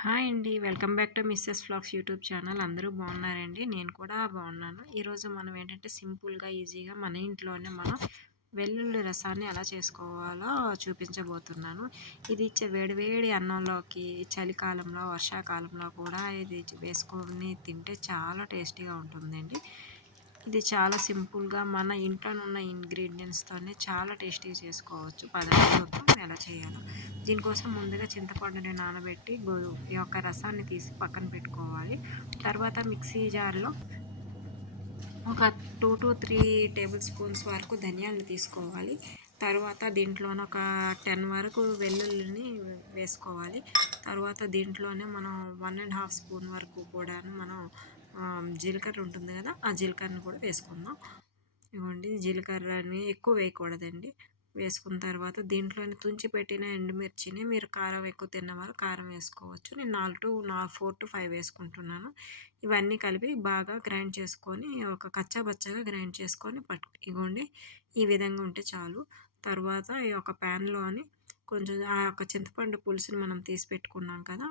Hi అండి. Welcome back to missus vlogs YouTube channel. అందరూ బాగున్నారండి? నేను కూడా బాగున్నాను. ఈరోజు మనం ఏంటంటే సింపుల్‌గా, ఈజీగా మన ఇంట్లోనే మనం వెల్లుల్లి రసాన్ని ఎలా చేసుకోవాలో చూపించబోతున్నాను. ఇది వేడి వేడి అన్నంలోకి చలికాలంలో, వర్షాకాలంలో కూడా ఇది వేసుకొని తింటే చాలా టేస్టీగా ఉంటుందండి. ఇది చాలా సింపుల్‌గా మన ఇంట్లోనున్న ఇంగ్రీడియెంట్స్‌తోనే చాలా టేస్టీగా చేసుకోవచ్చు. పదండి చూద్దాం ఎలా చేయాలో. దీనికోసం ముందుగా చింతపండుని నానబెట్టి ఈ యొక్క రసాన్ని తీసి పక్కన పెట్టుకోవాలి. తర్వాత మిక్సీ జార్‌లో ఒక 2-3 టేబుల్ స్పూన్స్ వరకు ధనియాలు తీసుకోవాలి. తర్వాత దీంట్లోనే ఒక 10 వరకు వెల్లుల్లిని వేసుకోవాలి. తర్వాత దీంట్లోనే మనం 1 ½ స్పూన్ వరకు కూడాను మనం జీలకర్ర ఉంటుంది కదా! ఆ జీలకర్రని కూడా వేసుకుందాం. ఇదిగోండి జీలకర్రని ఎక్కువ వేయకూడదండి. వేసుకున్న తర్వాత దీంట్లోనే తుంచి పెట్టిన ఎండుమిర్చిని మీరు కారం ఎక్కువ తిన్నవారు కారం వేసుకోవచ్చు. నేను 4-5 వేసుకుంటున్నాను. ఇవన్నీ కలిపి బాగా గ్రైండ్ చేసుకొని ఒక కచ్చాపచ్చాగా గ్రైండ్ చేసుకొని ఇగోండి ఈ విధంగా ఉంటే చాలు. తర్వాత ఈ యొక్క ప్యాన్‌లోని కొంచెం ఆ యొక్క చింతపండు పులుసుని మనం తీసి పెట్టుకున్నాం కదా!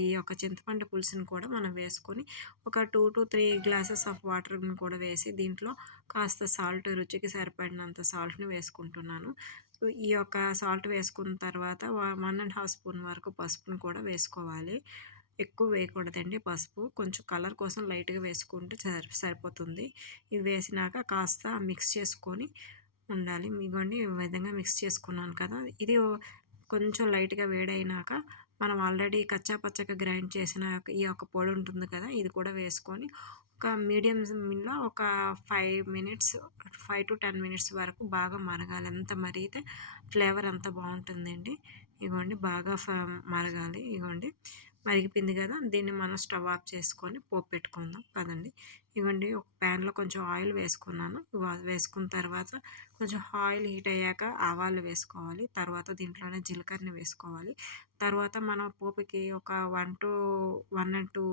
ఈ యొక్క చింతపండు పులుసుని కూడా మనం వేసుకొని ఒక 2-3 గ్లాసెస్ ఆఫ్ వాటర్‌ని కూడా వేసి దీంట్లో కాస్త సాల్ట్ రుచికి సరిపడినంత సాల్ట్‌ని వేసుకుంటున్నాను. సో, ఈ యొక్క సాల్ట్ వేసుకున్న తర్వాత 1 ½ స్పూన్ వరకు పసుపుని కూడా వేసుకోవాలి. ఎక్కువ వేయకూడదండి పసుపు. కొంచెం కలర్ కోసం లైట్‌గా వేసుకుంటే సరిపోతుంది. ఇవి వేసినాక కాస్త మిక్స్ చేసుకొని ఉండాలి. ఇగోండి ఈ విధంగా మిక్స్ చేసుకున్నాను కదా! ఇది కొంచెం లైట్‌గా వేడైనాక మనం ఆల్రెడీ కచ్చా పచ్చాగా గ్రైండ్ చేసిన ఈ యొక్క పొడి ఉంటుంది కదా! ఇది కూడా వేసుకొని ఒక మీడియం సిమ్‌లో ఒక 5-10 మినిట్స్ వరకు బాగా మరగాలి. ఎంత మరిగితే ఫ్లేవర్ అంత బావుంటుందండి. ఇగోండి బాగా మరగాలి. ఇగోండి మరిగిపోయింది కదా! దీన్ని మనం స్టవ్ ఆఫ్ చేసుకొని పోపు పెట్టుకుందాం పదండి. ఇగోండి ఒక ప్యాన్‌లో కొంచెం ఆయిల్ వేసుకున్నాను. వేసుకున్న తర్వాత కొంచెం ఆయిల్ హీట్ అయ్యాక ఆవాలు వేసుకోవాలి. తర్వాత దీంట్లోనే జీలకర్రని వేసుకోవాలి. తర్వాత మనం పోపుకి ఒక 1-2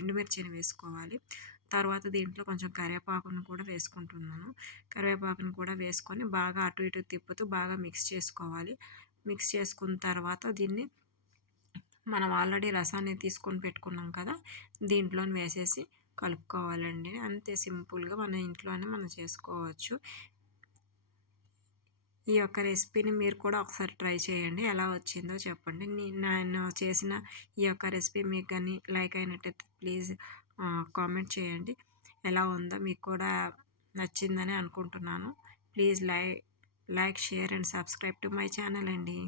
ఎండుమిర్చిని వేసుకోవాలి. తర్వాత దీంట్లో కొంచెం కరివేపాకును కూడా వేసుకుంటున్నాను. కరివేపాకును కూడా వేసుకొని బాగా అటు ఇటు తిప్పుతూ బాగా మిక్స్ చేసుకోవాలి. మిక్స్ చేసుకున్న తర్వాత దీన్ని మనం ఆల్రెడీ రసాన్ని తీసుకొని పెట్టుకున్నాం కదా! దీంట్లోని వేసేసి కలుపుకోవాలండి. అంతే సింపుల్‌గా మన ఇంట్లోనే మనం చేసుకోవచ్చు. ఈ యొక్క రెసిపీని మీరు కూడా ఒకసారి ట్రై చేయండి. ఎలా వచ్చిందో చెప్పండి. నేను చేసిన ఈ యొక్క రెసిపీ మీకు గాని లైక్ అయినట్టయితే ప్లీజ్ కామెంట్ చేయండి. ఎలా ఉందో మీకు కూడా నచ్చిందని అనుకుంటున్నాను. Please like, share and subscribe to my channel అండి.